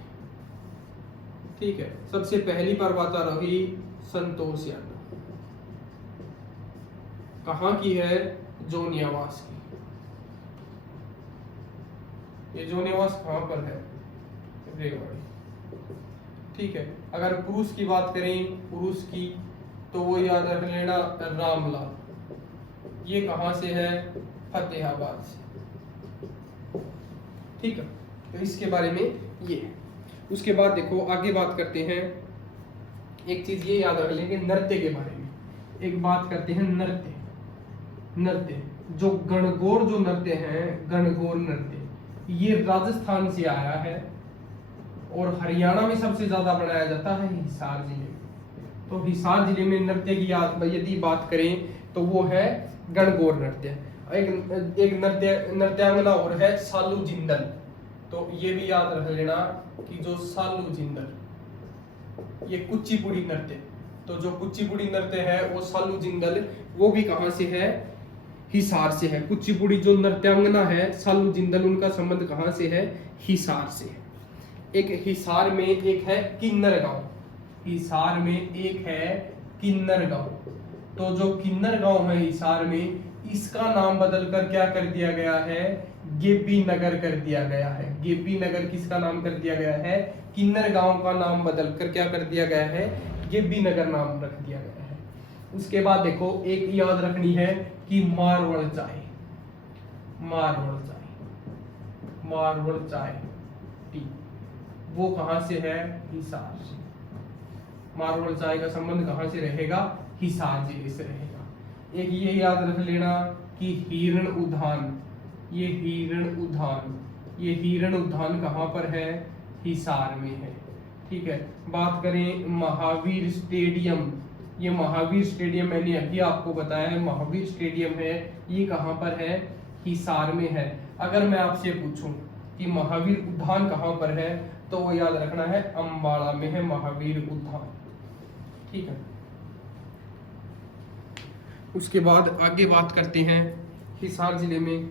ठीक है। सबसे पहली पर्वतारोही संतोष यादव, कहां की है, जोनियावास की। ये जोनियावास कहां पर है, रेवाड़ी, ठीक है। अगर पुरुष की बात करें, पुरुष की, तो वो याद रख लेना रामलाल, ये कहां से है, फतेहाबाद से, ठीक है। तो इसके बारे में ये है। उसके बाद देखो आगे बात करते हैं, एक चीज ये याद रख लेंगे नृत्य के बारे में। एक बात करते हैं नृत्य। नृत्य जो गणगौर जो नृत्य है, गणगौर नृत्य, ये राजस्थान से आया है और हरियाणा में सबसे ज्यादा बनाया जाता है हिसार जिले में। तो हिसार जिले में नृत्य की यदि बात करें तो वो है गणगौर नृत्य। एक नृत्यांगना और है सालू जिंदल। तो ये भी याद रख लेना कि जो सालू जिंदल, ये कुचिपुड़ी नृत्य, तो जो कुचिपुड़ी नृत्य है वो सालू जिंदल, वो भी कहां से है? हिसार से है। कुचिपुड़ी जो नृत्यांगना है सालू जिंदल, उनका संबंध कहां से है? हिसार से है। एक हिसार में एक है किन्नर गांव, हिसार में एक है किन्नर गांव। तो जो किन्नर गांव है हिसार में, इसका नाम बदलकर क्या कर दिया गया है? गेपी नगर कर दिया गया है। गेपी नगर किसका नाम कर दिया गया है? किन्नर गांव का नाम बदलकर क्या कर दिया गया है? गेपी नगर नाम रख दिया गया है। उसके बाद देखो एक याद रखनी है कि मारवड़ चाय, मारवड़ चाय, मारवड़ चाय टी, वो कहां से है? हिसार से। मारवड़ चाय का संबंध कहां से रहेगा? हिसार जिले से रहेगा। एक ये याद रख लेना कि हिरण उद्यान, ये हिरण उद्यान, ये हिरण उद्यान कहां पर है? हिसार में है। ठीक है। बात करें महावीर स्टेडियम, ये महावीर स्टेडियम मैंने अभी आपको बताया है, महावीर स्टेडियम है, ये कहां पर है? हिसार में है। अगर मैं आपसे पूछूं कि महावीर उद्यान कहां पर है, तो वो याद रखना है अम्बाड़ा में है महावीर उद्यान। ठीक है। उसके बाद आगे बात करते हैं हिसार जिले में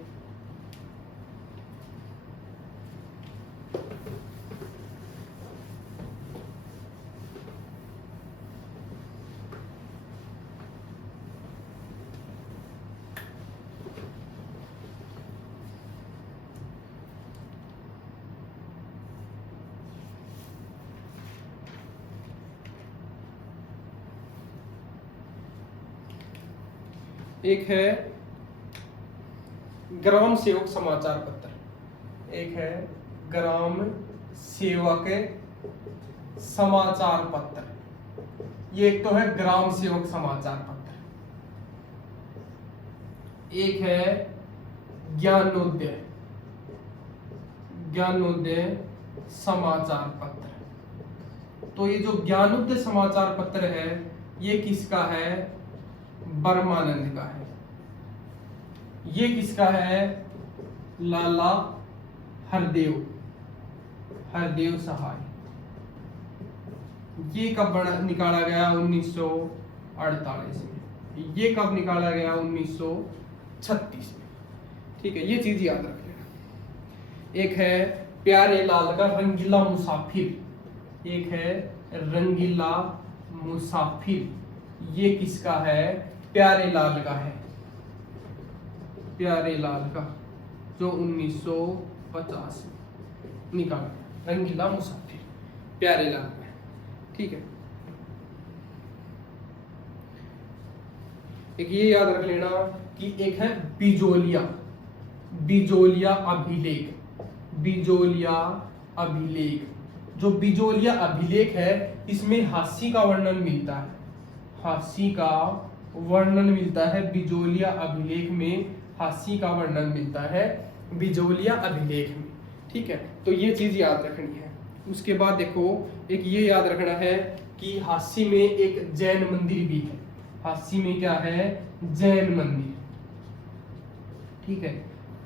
एक है ग्राम सेवक समाचार पत्र, एक है ग्राम सेवक समाचार पत्र, ये एक तो है ग्राम सेवक समाचार पत्र, एक है ज्ञानोदय, ज्ञानोदय समाचार पत्र। तो ये जो ज्ञानोदय समाचार पत्र है, ये किसका है? बर्मानंद का है। ये किसका है? लाला हरदेव, हरदेव सहाय। ये कब निकाला गया? 1948 में। ये कब निकाला गया? 1936 में। ठीक है, ये चीज याद रख लेना। एक है प्यारे लाल का रंगीला मुसाफिर, एक है रंगीला मुसाफिर, ये किसका है? प्यारे लाल का है, प्यारे लाल का, जो 1950 में निकाला रंगीला मुसाफिर, प्यारे लाल का। ठीक है। एक ये याद रख लेना कि एक है बिजोलिया, बिजोलिया अभिलेख, बिजोलिया अभिलेख। जो बिजोलिया अभिलेख है, इसमें हास्य का वर्णन मिलता है, हास्य का वर्णन मिलता है बिजोलिया अभिलेख में, हास्य का वर्णन मिलता है बिजोलिया अभिलेख में। ठीक है, तो ये चीज याद रखनी है। उसके बाद देखो एक ये याद रखना है कि हास्य में एक जैन मंदिर भी है। हास्य में क्या है? जैन मंदिर। ठीक है,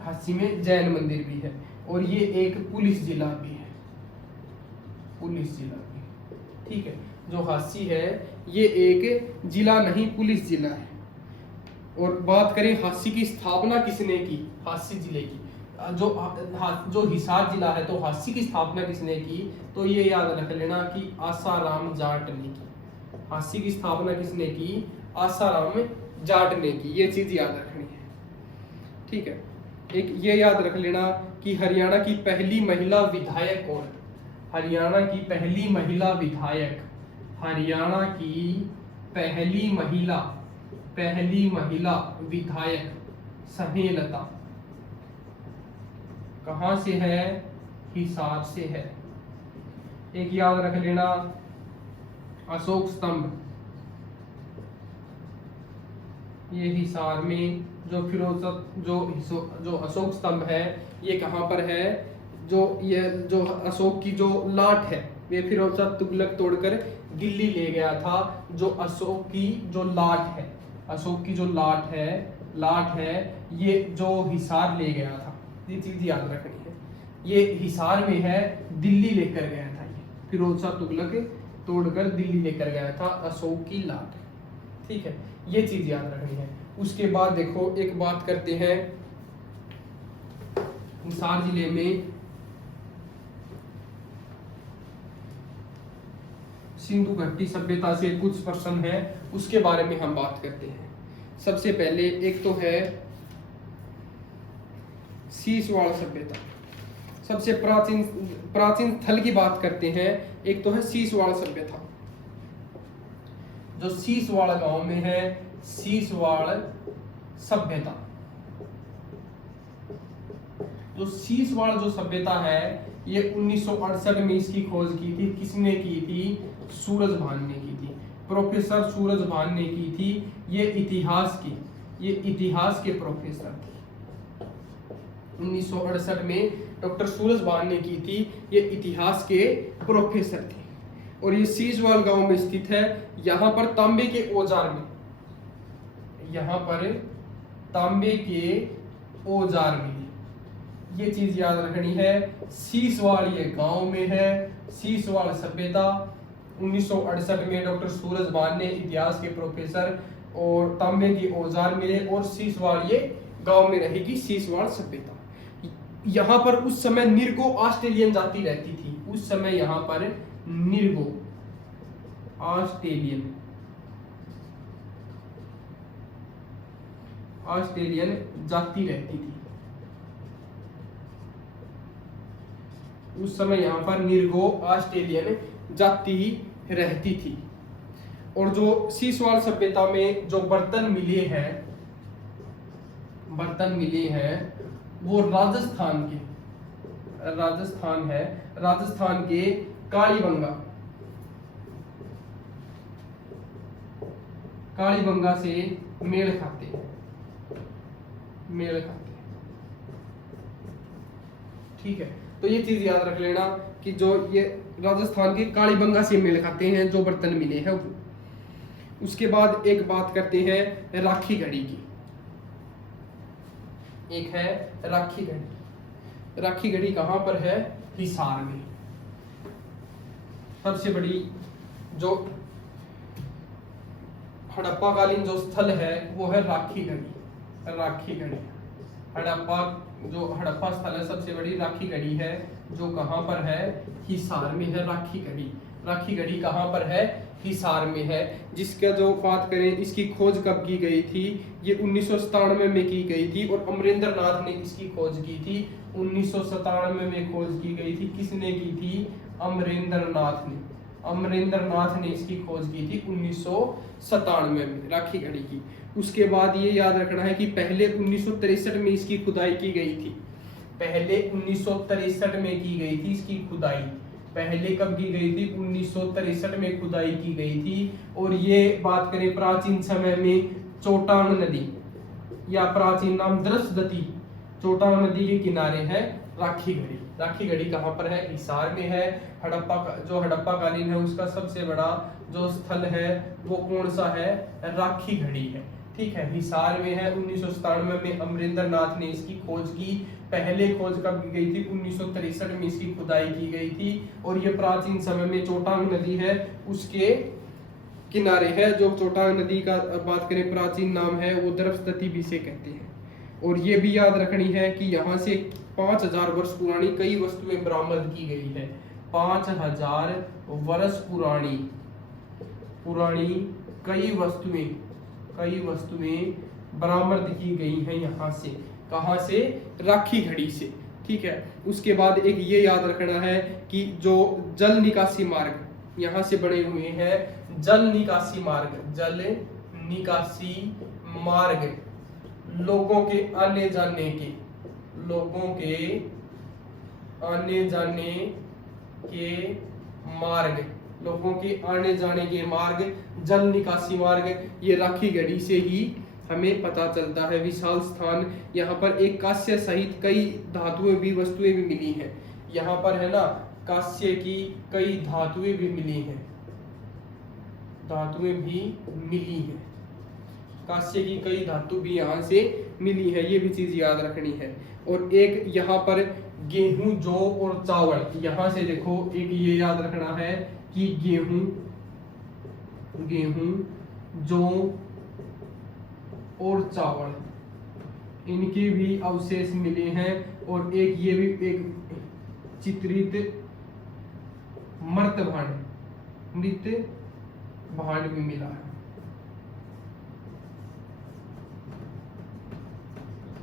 हास्य में जैन मंदिर भी है। और ये एक पुलिस जिला भी है, पुलिस जिला भी। ठीक है, जो हास्य है ये एक जिला नहीं, पुलिस जिला है। और बात करें हास्य की स्थापना किसने की? हास्य जिले की। जो हिसार जिला है, तो हास्य की स्थापना किसने की? तो ये याद रख लेना कि आसाराम जाट ने की। हास्य की स्थापना किसने की? आसाराम जाट ने की। ये चीज याद रखनी है। ठीक है। एक ये याद रख लेना कि हरियाणा की पहली महिला विधायक कौन? हरियाणा की पहली महिला विधायक, हरियाणा की पहली महिला विधायक स्नेहलता कहां से है? हिसार से है। एक याद रख लेना अशोक स्तंभ। ये हिसार में जो जो अशोक स्तंभ है ये कहाँ पर है? ये जो अशोक की जो लाट है ये फिरोज शाह तुगलक तोड़कर दिल्ली ले गया था। जो अशोक की जो लाट है, अशोक की जो लाट है ये जो हिसार ले गया था, ये चीज याद रखनी है। ये हिसार में है, दिल्ली लेकर गया था, ये फिरोज शाह तुगलक तोड़कर दिल्ली लेकर गया था अशोक की लाट। ठीक है, ये चीज याद रखनी है। उसके बाद देखो एक बात करते हैं, हिसार जिले में सिंधु घाटी सभ्यता से कुछ प्रश्न है, उसके बारे में हम बात करते हैं। सबसे पहले एक तो है सीसवाड़ सभ्यता। सबसे प्राचीन स्थल की बात करते हैं। एक तो है सीसवाड़ सभ्यता, जो सीसवाड़ गांव में है, सीसवाड़ सभ्यता। जो सीसवाड़ जो सभ्यता है ये 1968 में इसकी खोज की थी। किसने की थी? सूरजभान ने की थी, प्रोफेसर सूरजभान ने की थी। ये इतिहास के प्रोफेसर थे। 1968 में डॉक्टर सूरजभान ने की थी, ये इतिहास के प्रोफेसर थे। और ये सीसवाड़ गांव में स्थित है। यहाँ पर तांबे के औजार मिले, ये चीज याद रखनी है। सीसवाड़ ये गांव में है। सीसवाड़ सभ्यता 1968 में डॉक्टर सूरजभान ने, इतिहास के प्रोफेसर, और तांबे के औजार मिले, और सीसवाड़ ये गांव में रहेगी सीसवाड़ सभ्यता। यहाँ पर उस समय निर्गो ऑस्ट्रेलियन जाति रहती थी। उस समय यहाँ पर निर्गो ऑस्ट्रेलियन जाति रहती थी। उस समय यहाँ पर निर्गो ऑस्ट्रेलियन जाति रहती थी। और जो सीसवाड़ सभ्यता में जो बर्तन मिले हैं वो राजस्थान के कालीबंगा से मेल खाते हैं। ठीक है, तो ये चीज याद रख लेना कि जो ये राजस्थान के कालीबंगा से मेल खाते हैं जो बर्तन मिले हैं वो। उसके बाद एक बात करते हैं राखी गढ़ी की। एक है राखी गढ़ी। राखी गढ़ी कहां पर है? हिसार में। सबसे बड़ी जो हड़प्पाकालीन जो स्थल है वो है राखी गढ़ी। हड़प्पा स्थल है, सबसे बड़ी राखी गढ़ी है, जो कहां पर है? हिसार में है राखी गढ़ी कहां पर है? हिसार में है। जिसका जो बात करें इसकी खोज कब की गई थी? ये 1997 में की गई थी, और अमरेंद्र नाथ ने इसकी खोज की थी। 1997 में खोज की गई थी। किसने की थी? अमरेंद्र नाथ ने इसकी खोज की थी 1997 में राखी गढ़ी की। उसके बाद ये याद रखना है कि पहले 1963 में इसकी खुदाई की गई थी। पहले 1963 में की गई थी इसकी खुदाई। पहले कब की गई थी? 1963 में खुदाई की गई थी। और ये बात करें प्राचीन समय में चोटांग नदी, या प्राचीन नाम द्रसदती, चोटांग नदी के किनारे है राखी गढ़ी। राखी गढ़ी कहाँ पर है? हिसार में है। हड़प्पा कालीन है उसका सबसे बड़ा जो स्थल है वो कौन सा है? राखी गढ़ी है। ठीक है, हिसार में है। 1997 में अमरेंद्र नाथ ने इसकी खोज की। पहले खोज कब की गई थी? 1963 में इसकी खुदाई की गई थी। और ये प्राचीन समय में चोटांग नदी है उसके किनारे है। जो चोटांग नदी का बात करें प्राचीन नाम है वो द्रवस्ती भी से कहते हैं। और ये भी याद रखनी है कि यहाँ से 5000 वर्ष पुरानी कई वस्तुएं बरामद की गई है। 5000 वर्ष पुरानी कई वस्तुएं बरामद की गई हैं यहाँ से। कहाँ से? राखी गढ़ी से। ठीक है, उसके बाद एक ये याद रखना है कि जो जल निकासी मार्ग यहाँ से बने हुए हैं, जल निकासी मार्ग लोगों के आने जाने के मार्ग, लोगों के आने जाने के मार्ग, जल निकासी मार्ग, ये राखी गढ़ी से ही हमें पता चलता है। विशाल स्थान, यहाँ पर एक कांस्य सहित कई धातुएं भी, वस्तुएं भी मिली हैं। यहाँ पर है ना कांस्य की कई धातुएं भी मिली हैं, धातुएं भी मिली हैं, कांस्य की कई धातु भी यहाँ से मिली है, ये भी चीज याद रखनी है। और एक यहाँ पर गेहूं, जौ और चावल, यहाँ से देखो एक ये याद रखना है कि गेहूं, जौ और चावल, इनके भी अवशेष मिले हैं। और एक ये भी एक चित्रित मृत भांड भी मिला है,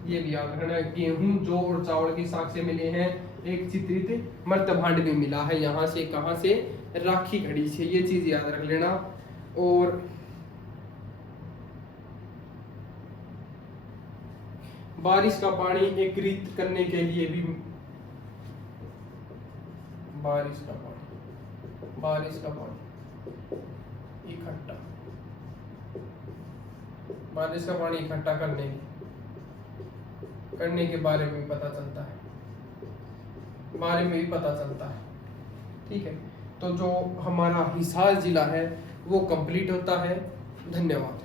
ये भी याद रखना है। गेहूं, जौ और चावल के साक्ष्य मिले हैं, एक चित्रित मृत भांड भी मिला है। यहाँ से कहाँ से? राखी गढ़ी से, ये चीज याद रख लेना। और बारिश का पानी एकत्रित करने के लिए भी, बारिश का पानी इकट्ठा, बारिश का पानी इकट्ठा करने के बारे में भी पता चलता है, ठीक है। तो जो हमारा हिसार जिला है वो कंप्लीट होता है। धन्यवाद।